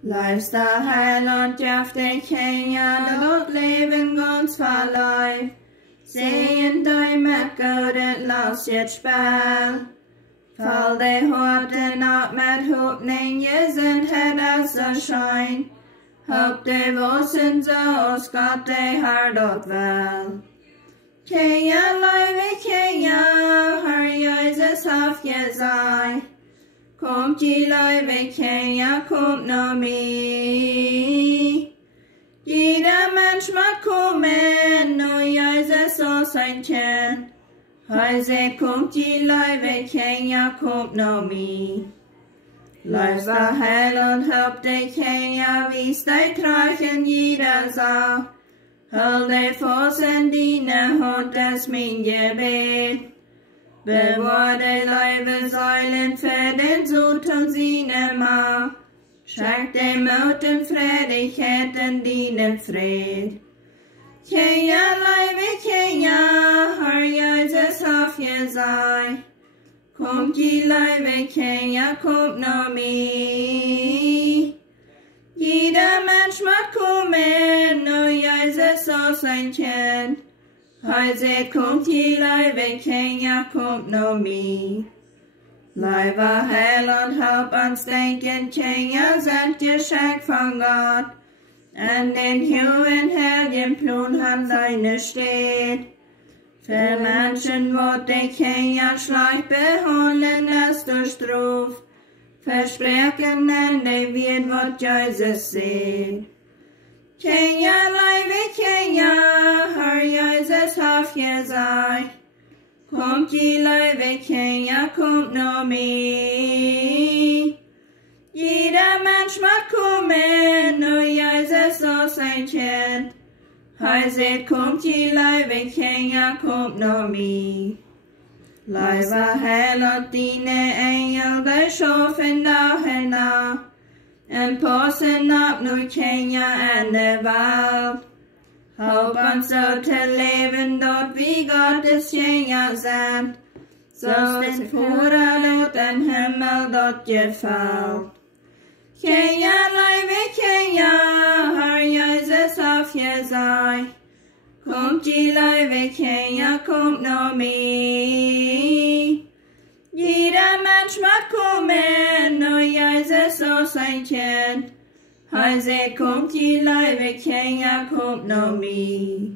Luister heiland jaft de Kjinja, dat leven gans van life. Zeeën die met gouden las het spel. Val de horten op met hoop, neem je zijn het als een schijn. Hoop de wossen zoals God de haar dat wel. Kjinja, lieve Kjinja, haar Jezus haf je zij. Komt je lieve Kjinja, komt naar mij. Jeder Mensch mag kommen, nur Jezus zal zijn kind. Hij zegt, komt je lieve Kjinja, komt naar mij. Luister heiland, help de Kjinja, wies de tragen jeder zaak. Hul de vast in dine hand, das mijn gebed. Bewaar de lieve zeilen voor den zoeten ziene macht. Schenk de mouten vredigheid en dienen vrede. Kjinja, lieve Kjinja, haar Jezus haf je zij. Komt je lieve Kjinja, komt naar mij. Jeder Mensch mag kommen, nur Jezus zal zijn kind. Hij zegt, komt je lieve Kjinja, komt naar mij. Lieve heiland, help ons denken, Kjinja zendt je schenk van God. En den huwen helgen ploen han seine steht. Für Menschen wird de Kjinja schlecht behandelt als durch Straf. Versprechen en de wird wat Jezus zegt. Kjinja, lieve Kjinja, haar Jezus haf je zij. Komt je lieve Kjinja, komt naar mij. Jeder Mensch mag kommen, nur Jezus zal zijn kind. Hij zegt, komt je lieve Kjinja, komt naar mij. Lieve heiland, dine engel, de schaffen dag en nacht. En passen op nu Kjinja en de wereld. Help ons zo te leven dat wie Gottes Kjinja zijn. Zoals den vooruit en himmel dat je valt. Kjinja, lieve Kjinja, haar Jezus haf je zij. Komt je lieve Kjinja, komt naar mij. Jeder Mensch mag kommen, nur Jezus zal zijn kind. Hij zegt, komt je lieve Kjinja, komt naar mij.